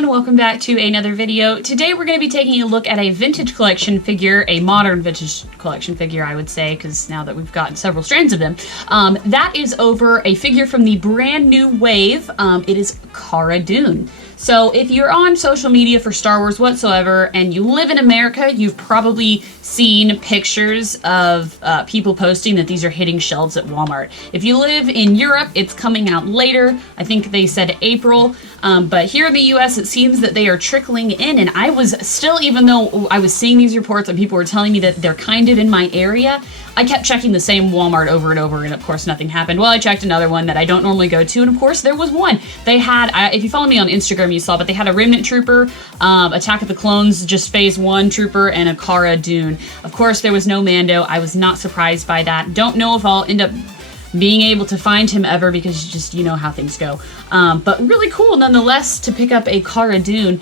everyone, welcome back to another video. Today we're going to be taking a look at a vintage collection figure, a modern vintage collection figure I would say, because now that we've gotten several strands of them. That is over a figure from the brand new wave. It is Cara Dune. So if you're on social media for Star Wars whatsoever and you live in America, you've probably seen pictures of people posting that these are hitting shelves at Walmart. If you live in Europe, it's coming out later. I think they said April. But here in the US, it seems that they are trickling in. And I was still, even though I was seeing these reports and people were telling me that they're kind of in my area, I kept checking the same Walmart over and over, and of course nothing happened. Well, I checked another one that I don't normally go to, and of course there was one. They had, if you follow me on Instagram, you saw, but they had a Remnant Trooper, Attack of the Clones, just Phase 1 Trooper, and a Cara Dune. Of course, there was no Mando. I was not surprised by that. Don't know if I'll end up being able to find him ever, because just, you know how things go. But really cool nonetheless to pick up a Cara Dune.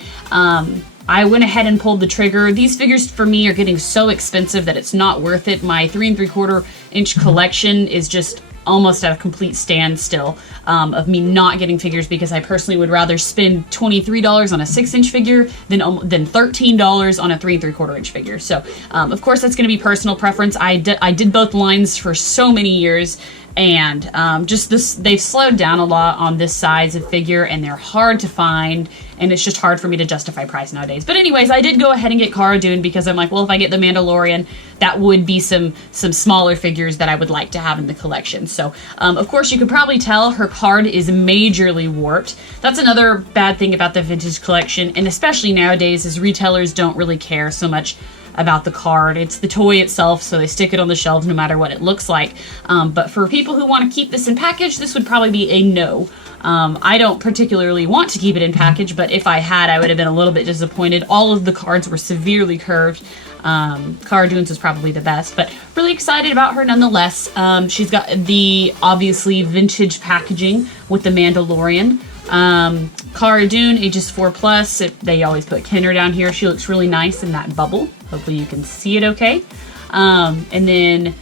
I went ahead and pulled the trigger. These figures for me are getting so expensive that it's not worth it. My 3 3/4 inch collection is just almost at a complete standstill of me not getting figures, because I personally would rather spend $23 on a 6-inch figure than $13 on a 3 3/4 inch figure. So of course that's going to be personal preference. I did both lines for so many years, and just this, they've slowed down a lot on this size of figure, and they're hard to find, and it's just hard for me to justify price nowadays. But anyways, I did go ahead and get Cara Dune because I'm like, well, if I get the Mandalorian, that would be some smaller figures that I would like to have in the collection. So of course you could probably tell her card is majorly warped. That's another bad thing about the vintage collection, and especially nowadays, is retailers don't really care so much about the card. It's the toy itself, so they stick it on the shelves no matter what it looks like. But for people who want to keep this in package, this would probably be a no. I don't particularly want to keep it in package, but if I had, I would have been a little bit disappointed. All of the cards were severely curved. Cara Dune's was probably the best, but really excited about her nonetheless. She's got the obviously vintage packaging with the Mandalorian. Cara Dune, ages 4+. They always put Kenner down here. She looks really nice in that bubble. Hopefully you can see it okay. And then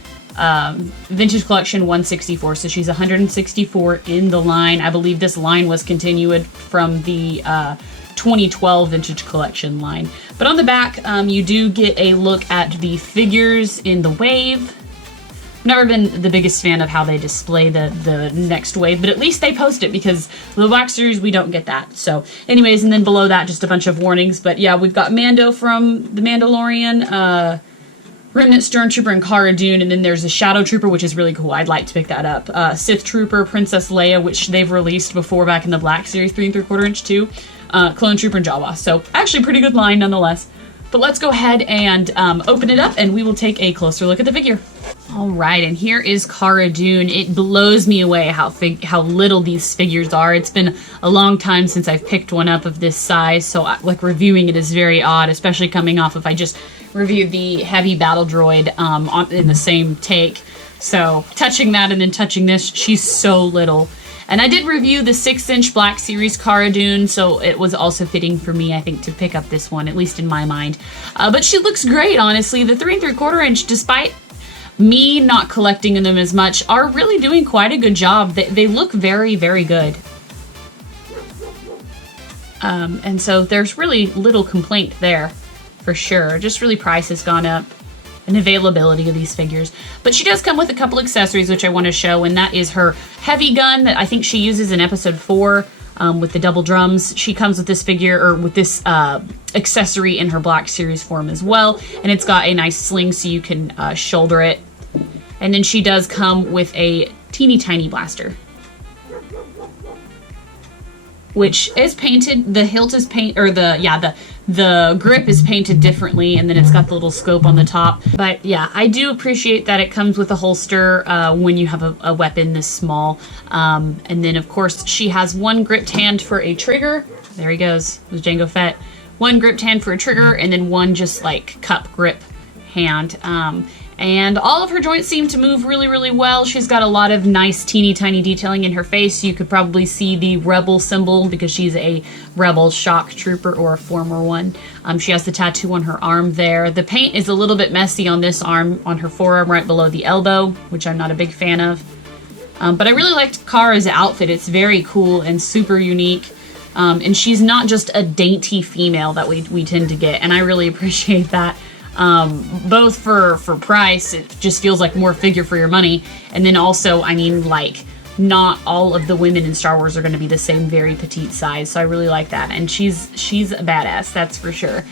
Vintage Collection 164. So she's 164 in the line. I believe this line was continued from the 2012 Vintage Collection line. But on the back, you do get a look at the figures in the wave. Never been the biggest fan of how they display the next wave, but at least they post it, because the Black Series, we don't get that. So anyways, and then below that, just a bunch of warnings. But yeah, we've got Mando from The Mandalorian, Remnant Stormtrooper, and Cara Dune, and then there's a Shadow Trooper, which is really cool. I'd like to pick that up. Sith Trooper, Princess Leia, which they've released before back in the Black Series 3 3/4 inch too. Clone Trooper, and Jawa. So actually pretty good line nonetheless. But let's go ahead and open it up, and we will take a closer look at the figure. All right, and here is Cara Dune. It blows me away how little these figures are. It's been a long time since I've picked one up of this size, so like reviewing it is very odd, especially coming off if I just reviewed the Heavy Battle Droid in the same take. So touching that and then touching this, she's so little. And I did review the 6-inch Black Series Cara Dune, so it was also fitting for me, I think, to pick up this one, at least in my mind. But she looks great, honestly. The 3 3/4 inch, despite me not collecting them as much, are really doing quite a good job. They look very, very good. And so there's really little complaint there, for sure. Just really price has gone up, and availability of these figures. But she does come with a couple accessories which I want to show, and that is her heavy gun that I think she uses in episode 4 with the double drums. She comes with this figure, or with this accessory in her Black Series form as well, and it's got a nice sling so you can shoulder it. And then she does come with a teeny tiny blaster, which is painted. The hilt is the grip is painted differently, and then it's got the little scope on the top. But yeah, I do appreciate that it comes with a holster when you have a weapon this small. And then of course she has one gripped hand for a trigger. There he goes, it was Jango Fett. One gripped hand for a trigger, and then one just like cup grip hand. And all of her joints seem to move really, really well. She's got a lot of nice teeny tiny detailing in her face. You could probably see the Rebel symbol because she's a Rebel shock trooper, or a former one. She has the tattoo on her arm there. The paint is a little bit messy on this arm, on her forearm right below the elbow, which I'm not a big fan of. But I really liked Cara's outfit. It's very cool and super unique. And she's not just a dainty female that we tend to get, and I really appreciate that. Both for price, it just feels like more figure for your money, and then also, I mean, like, not all of the women in Star Wars are going to be the same very petite size, so I really like that. And she's a badass, that's for sure.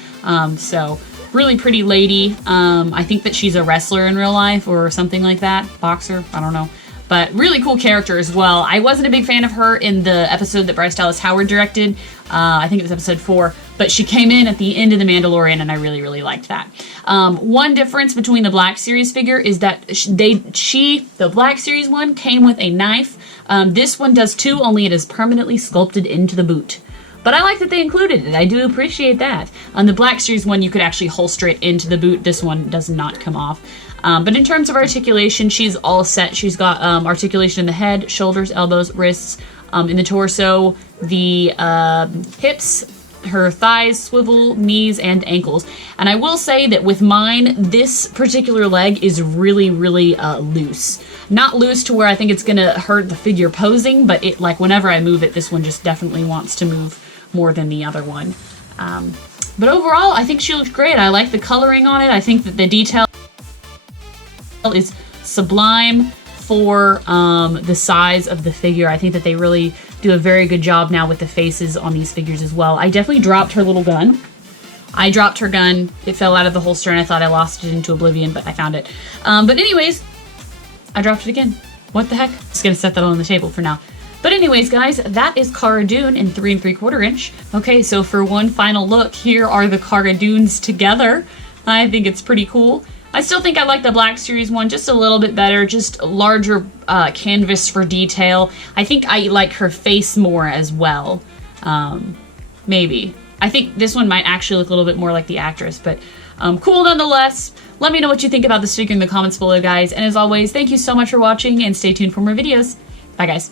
So really pretty lady. I think that she's a wrestler in real life or something like that, boxer, I don't know. But really cool character as well. I wasn't a big fan of her in the episode that Bryce Dallas Howard directed. I think it was episode 4. But she came in at the end of The Mandalorian, and I really, really liked that. One difference between the Black Series figure is that the Black Series one came with a knife. This one does too, only it is permanently sculpted into the boot. But I like that they included it. I do appreciate that. On the Black Series one, you could actually holster it into the boot. This one does not come off. But in terms of articulation, she's all set. She's got articulation in the head, shoulders, elbows, wrists, in the torso, the hips, her thighs, swivel, knees, and ankles. And I will say that with mine, this particular leg is really, really loose. Not loose to where I think it's going to hurt the figure posing, but it, like, whenever I move it, this one just definitely wants to move more than the other one. But overall, I think she looks great. I like the coloring on it. I think that the detail is sublime for the size of the figure. I think that they really do a very good job now with the faces on these figures as well. I definitely dropped her little gun. I dropped her gun. It fell out of the holster and I thought I lost it into oblivion, but I found it. But anyways, I dropped it again. What the heck? Just gonna set that on the table for now. But anyways, guys, that is Cara Dune in 3 3/4 inch. Okay, so for one final look, here are the Cara Dunes together. I think it's pretty cool. I still think I like the Black Series one just a little bit better, just a larger canvas for detail. I think I like her face more as well. Maybe. I think this one might actually look a little bit more like the actress, but cool nonetheless. Let me know what you think about this figure in the comments below, guys. And as always, thank you so much for watching, and stay tuned for more videos. Bye, guys.